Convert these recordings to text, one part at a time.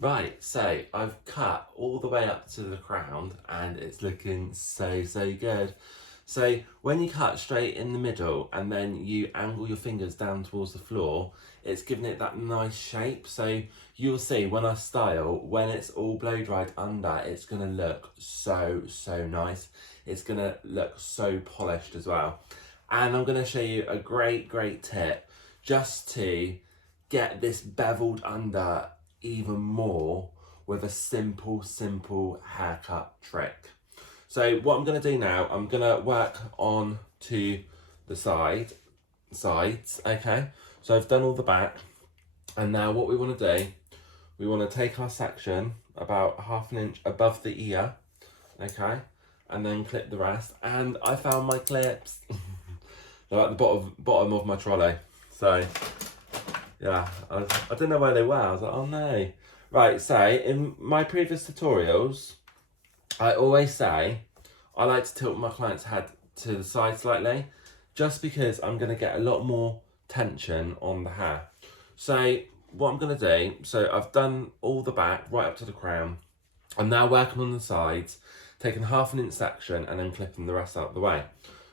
Right, so I've cut all the way up to the crown and it's looking so good. So when you cut straight in the middle and then you angle your fingers down towards the floor, it's giving it that nice shape. So you'll see when I style, when it's all blow dried under, it's gonna look so nice. It's gonna look so polished as well. And I'm gonna show you a great tip just to get this beveled under even more with a simple haircut trick. So what I'm going to do now, I'm going to work on to the sides, okay? So I've done all the back, and now what we want to do, we want to take our section about 1/2 inch above the ear, okay? And then clip the rest, and I found my clips. They're at the bottom of my trolley. So yeah, I didn't know where they were. I was like, oh no. Right, so in my previous tutorials, I always say I like to tilt my client's head to the side slightly, just because I'm going to get a lot more tension on the hair. So what I'm going to do, so I've done all the back right up to the crown. I'm now working on the sides, taking 1/2 inch section and then clipping the rest out of the way.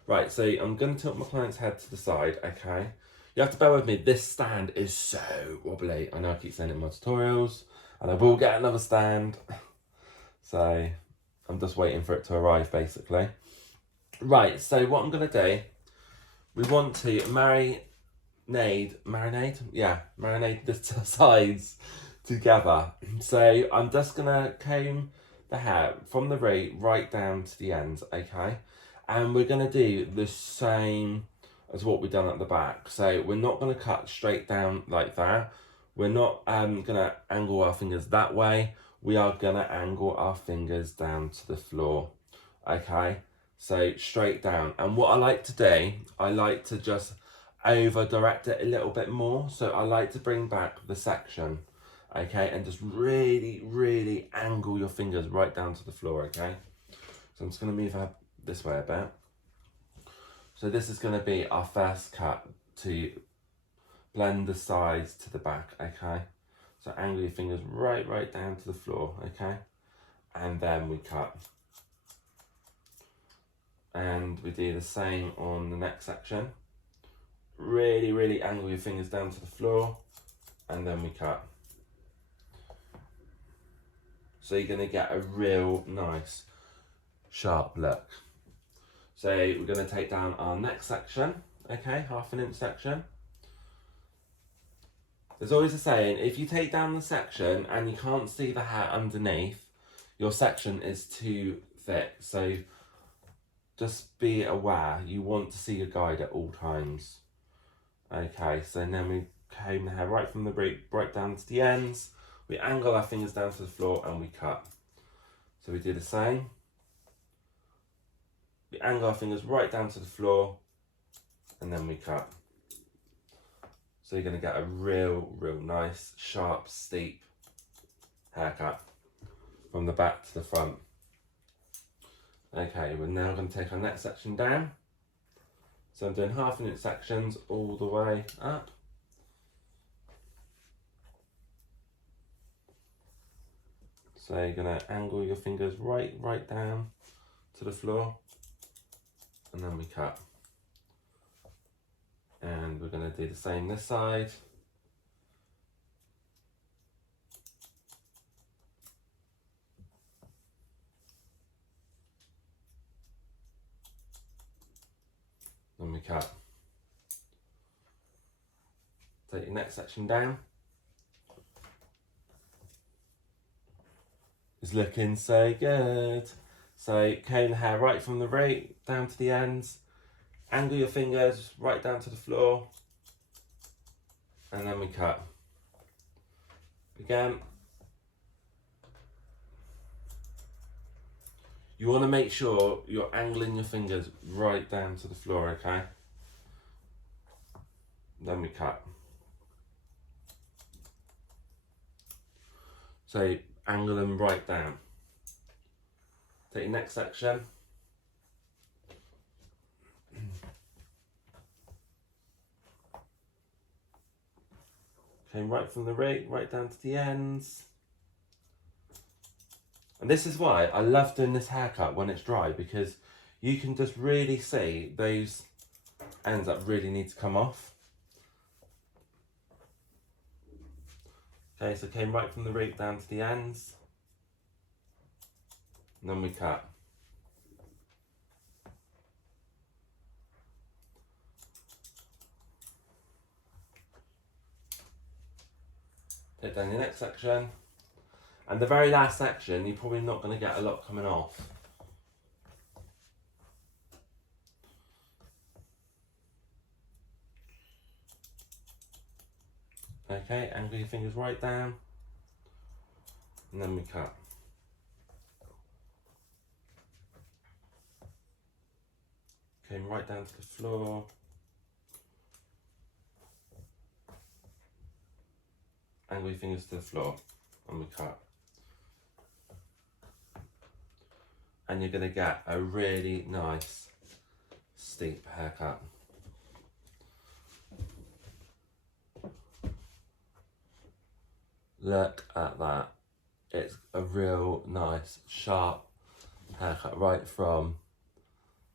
Right, so I'm going to tilt my client's head to the side, okay? You have to bear with me, this stand is so wobbly. I know I keep saying it in my tutorials, and I will get another stand. So I'm just waiting for it to arrive, basically. Right, so what I'm going to do, we want to marinate the sides together. So I'm just going to comb the hair from the root right down to the ends, okay? And we're going to do the same as what we've done at the back. So we're not going to cut straight down like that. We're not going to angle our fingers that way. We are going to angle our fingers down to the floor, okay? So straight down. And what I like to do, I like to just over direct it a little bit more. So I like to bring back the section, okay? And just really angle your fingers right down to the floor, okay? So I'm just going to move her this way a bit. So this is going to be our first cut to blend the sides to the back, okay? So angle your fingers right down to the floor, okay? And then we cut. And we do the same on the next section. Really angle your fingers down to the floor, and then we cut. So you're going to get a real nice sharp look. So we're going to take down our next section, okay, 1/2 inch section. There's always a saying, if you take down the section and you can't see the hair underneath, your section is too thick. So just be aware, you want to see your guide at all times. Okay, so then we comb the hair right from the root right down to the ends. We angle our fingers down to the floor and we cut. So we do the same. We angle our fingers right down to the floor and then we cut. So you're going to get a real nice, sharp, steep haircut from the back to the front. Okay, we're now going to take our next section down. So I'm doing 1/2 inch sections all the way up. So you're going to angle your fingers right down to the floor, and then we cut. And we're going to do the same this side. Then we cut. Take your next section down. It's looking so good. So comb the hair right from the root down to the ends. Angle your fingers right down to the floor, and then we cut. Again, you want to make sure you're angling your fingers right down to the floor, okay? Then we cut. So angle them right down. Take your next section. Came right from the root, right down to the ends. And this is why I love doing this haircut when it's dry, because you can just really see those ends that really need to come off. Okay, so came right from the root down to the ends. And then we cut. Take down your next section. And the very last section, you're probably not going to get a lot coming off. Okay, angle your fingers right down. And then we cut. Came right down to the floor. Angle your fingers to the floor. And we cut. And you're going to get a really nice steep haircut. Look at that. It's a real nice sharp haircut right from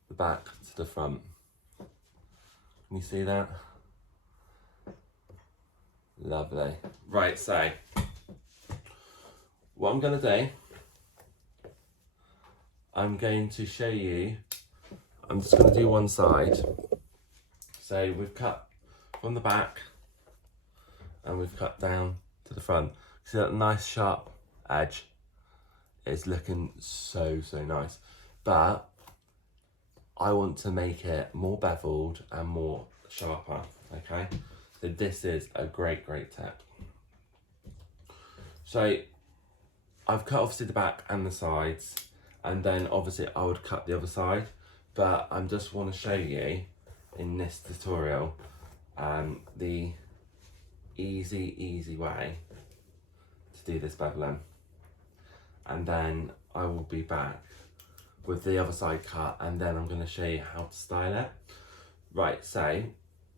the back to the front. Can you see that? Lovely. Right, so what I'm going to do, I'm going to show you, I'm just going to do one side. So we've cut from the back and we've cut down to the front. See that nice sharp edge? It's looking so nice. But I want to make it more beveled and more sharper, okay? So this is a great tip. So I've cut obviously the back and the sides, and then obviously I would cut the other side, but I just want to show you in this tutorial the easy way to do this beveling. And then I will be back with the other side cut, and then I'm going to show you how to style it. Right, so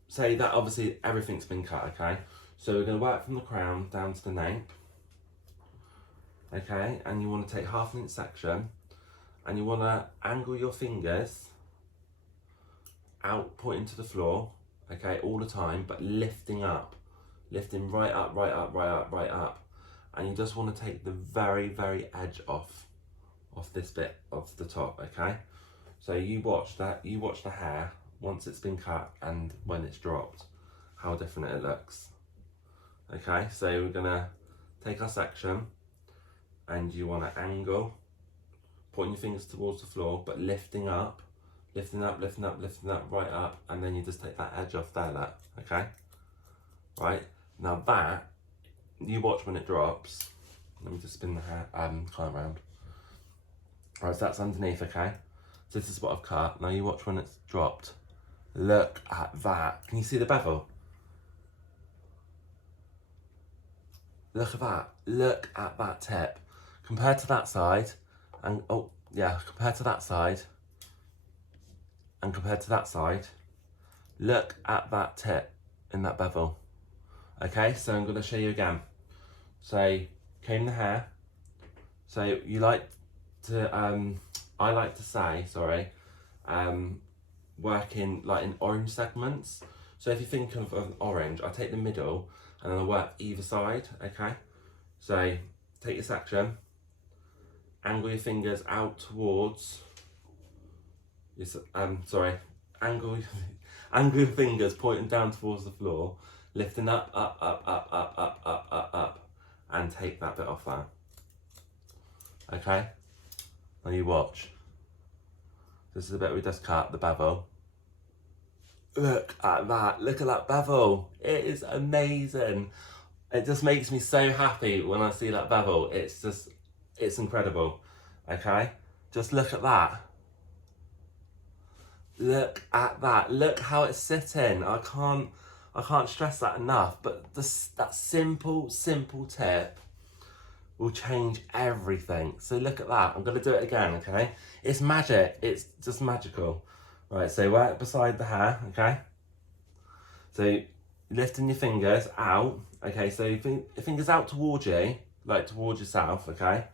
say that obviously everything's been cut, okay? So we're going to work from the crown down to the nape, okay? And you want to take 1/2 inch section, and you want to angle your fingers out, pointing to the floor, okay, all the time, but lifting up, lifting right up. And you just want to take the very edge off this bit of the top, okay? So you watch that, you watch the hair once it's been cut and when it's dropped, how different it looks. Okay, so we're gonna take our section and you want to angle, pointing your fingers towards the floor, but lifting up, right up, and then you just take that edge off there, look, okay? Right, now that, you watch when it drops. Let me just spin the hair, climb around. Right, so that's underneath, okay? So this is what I've cut. Now you watch when it's dropped. Look at that. Can you see the bevel? Look at that. Look at that tip. Compared to that side, and oh yeah, compared to that side, and compared to that side, look at that tip in that bevel. Okay, so I'm going to show you again. So comb the hair. So you like to, I like to say, sorry, work in like in orange segments. So if you think of an orange, I take the middle and then I work either side, okay? So take your section, angle your fingers out towards, angle your fingers pointing down towards the floor, lifting up, and take that bit off there. Okay? Now you watch. This is the bit we just cut, the bevel. Look at that, look at that bevel. It is amazing. It just makes me so happy when I see that bevel. It's incredible. Okay? Just look at that. Look at that. Look how it's sitting. I can't stress that enough, but that simple tip will change everything. So look at that. I'm going to do it again, okay? It's magic. It's just magical. Right, so right beside the hair, okay? So lifting your fingers out, okay? So your fingers out towards you, like towards yourself, okay?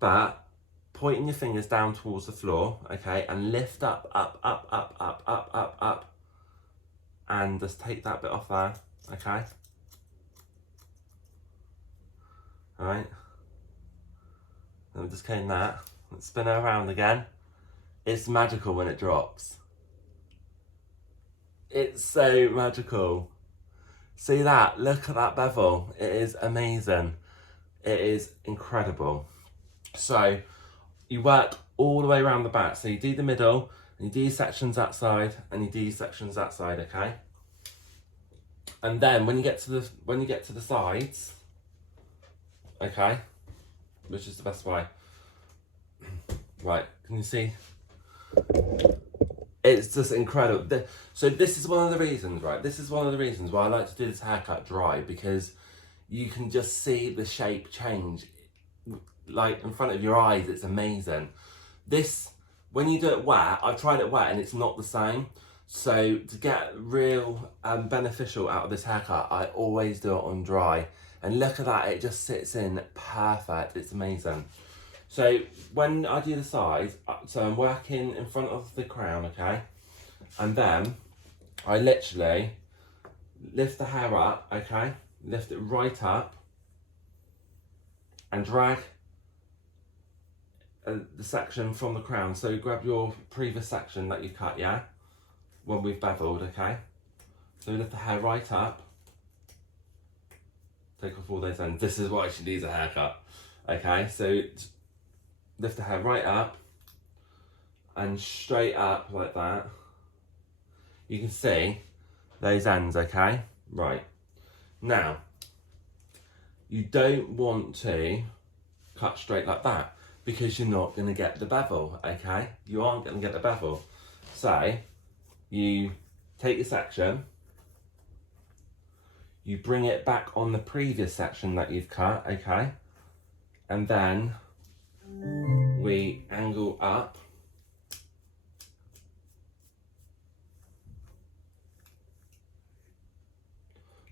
but pointing your fingers down towards the floor, okay, and lift up, up, and just take that bit off there, okay? All right. Then we just clean that, and spin it around again. It's magical when it drops. It's so magical. See that? Look at that bevel. It is amazing. It is incredible. So you work all the way around the back. So you do the middle, and you do your sections that side, and you do your sections that side, okay? And then when you get to the sides, okay, which is the best way. Right, can you see? It's just incredible. So this is one of the reasons, right? This is one of the reasons why I like to do this haircut dry, because you can just see the shape change, like in front of your eyes. It's amazing. This, when you do it wet, I've tried it wet and it's not the same. So to get real beneficial out of this haircut, I always do it on dry. And look at that, it just sits in perfect. It's amazing. So when I do the sides, so I'm working in front of the crown, okay? And then I literally lift the hair up, okay? Lift it right up and drag the section from the crown. So grab your previous section that you cut, yeah? When we've beveled, okay? So lift the hair right up. Take off all those ends. This is why she needs a haircut, okay? So lift the hair right up and straight up like that. You can see those ends, okay? Right. Now, you don't want to cut straight like that because you're not going to get the bevel, okay? You aren't going to get the bevel. So, you take your section, you bring it back on the previous section that you've cut, okay? And then we angle up.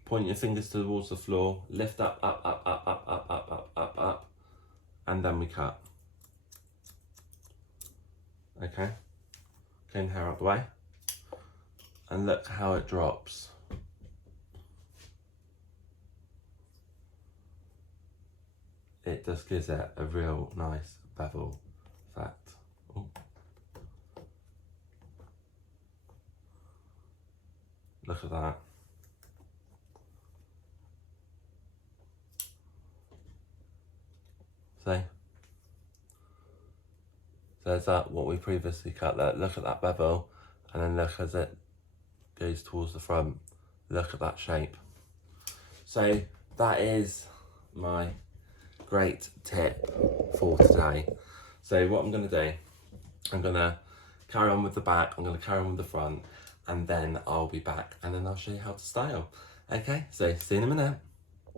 Point your fingers towards the floor, lift up, up, and then we cut. Okay? Clean the hair out the way. And look how it drops. It just gives it a real nice bevel effect. Ooh. Look at that. See? So there's that, what we previously cut. Look at that bevel, and then look as it goes towards the front. Look at that shape. So that is my great tip for today. So what I'm going to do, I'm going to carry on with the back, I'm going to carry on with the front, and then I'll be back and then I'll show you how to style. Okay, so see you in a minute.